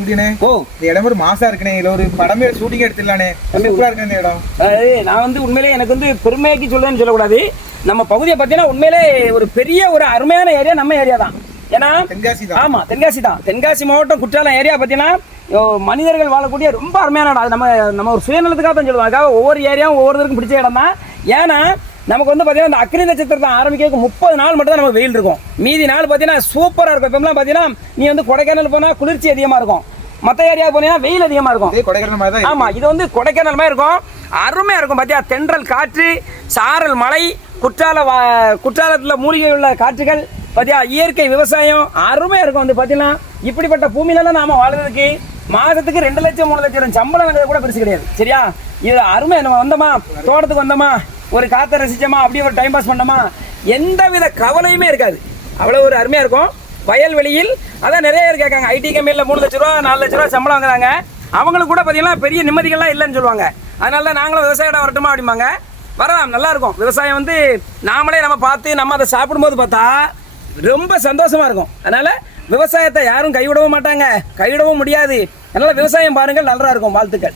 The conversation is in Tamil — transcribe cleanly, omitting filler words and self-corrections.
இங்கனே ஓ இந்த இடம் ஒரு மாசா இருக்குனே, இதுல ஒரு படமே ஷூட்டிங் எடுத்துடலானே. சூப்பரா இருக்கு இந்த இடம். நான் வந்து உண்மையிலே எனக்கு வந்து பெருமைக்கு சொல்றேன்னு சொல்லக்கூடாது. நம்ம பகுதியை பார்த்தீங்கன்னா உண்மையிலே ஒரு பெரிய ஒரு அருமையான ஏரியா நம்ம ஏரியா தான். ஏன்னா தென்காசி தான். ஆமா தென்காசி தான். தென்காசி மாவட்டம் குற்றாலம் ஏரியா பார்த்தீங்கன்னா மனிதர்கள் வாழக்கூடிய ரொம்ப அருமையான இடம். அது நம்ம ஒரு சுயநலத்துக்காக தான் சொல்லுவோம். அதுக்காக ஒவ்வொரு ஏரியாவும் ஒவ்வொருத்தருக்கும் பிடிச்ச இடம் தான். ஏன்னா நமக்கு வந்து பார்த்தீங்கன்னா இந்த அக்னி நட்சத்திரத்தை ஆரம்பிக்க 30 நாள் மட்டும் தான் நம்ம வெயில் இருக்கும். மீதி நாள் பார்த்தீங்கன்னா சூப்பராக இருக்கும். இப்போலாம் பார்த்தீங்கன்னா நீ வந்து கொடைக்கானல் போனால் குளிர்ச்சி அதிகமாக இருக்கும், மற்ற ஏரியா போனீங்கன்னா வெயில் அதிகமாக இருக்கும். கொடைக்கானல் மாதிரி தான். ஆமாம், இது வந்து கொடைக்கானல் மாதிரி இருக்கும், அருமையாக இருக்கும். பார்த்தியா, தென்றல் காற்று, சாரல் மலை, குற்றாலத்தில் மூலிகை உள்ள காற்றுகள், பார்த்தியா இயற்கை விவசாயம் அருமையாக இருக்கும். வந்து பார்த்தீங்கன்னா இப்படிப்பட்ட பூமியிலலாம் நாம் வாழ்றதுக்கு மாதத்துக்கு 2 லட்சம் 3 லட்சம் சம்பளம் வாங்குறது கூட பெருசு கிடையாது. சரியா, இது அருமை. நம்ம வந்தோமா, தோட்டத்துக்கு வந்தோமா, ஒரு காற்றை ரசிச்சோமா, அப்படியே ஒரு டைம் பாஸ் பண்ணோமா, எந்தவித கவலையுமே இருக்காது. அவ்வளோ ஒரு அருமையாக இருக்கும். வயல்வெளியில் அதான் நிறைய பேர் கேட்காங்க, ஐடி கம்பெனியில் 3 லட்ச ரூபா 4 லட்ச ரூபா சம்பளம் வாங்குறாங்க, அவங்களுக்கு கூட பார்த்தீங்கன்னா பெரிய நிம்மதிகள்லாம் இல்லைன்னு சொல்லுவாங்க. அதனால தான் நாங்களும் விவசாயிடம் வரட்டுமா அப்படிம்பாங்க. வரலாம், நல்லாயிருக்கும். விவசாயம் வந்து நாமளே நம்ம பார்த்து நம்ம அதை சாப்பிடும்போது பார்த்தா ரொம்ப சந்தோஷமாக இருக்கும். அதனால் விவசாயத்தை யாரும் கைவிடவும் மாட்டாங்க, கைவிடவும் முடியாது. அதனால் விவசாயம் பாருங்கள், நல்லா இருக்கும். வாழ்த்துக்கள்.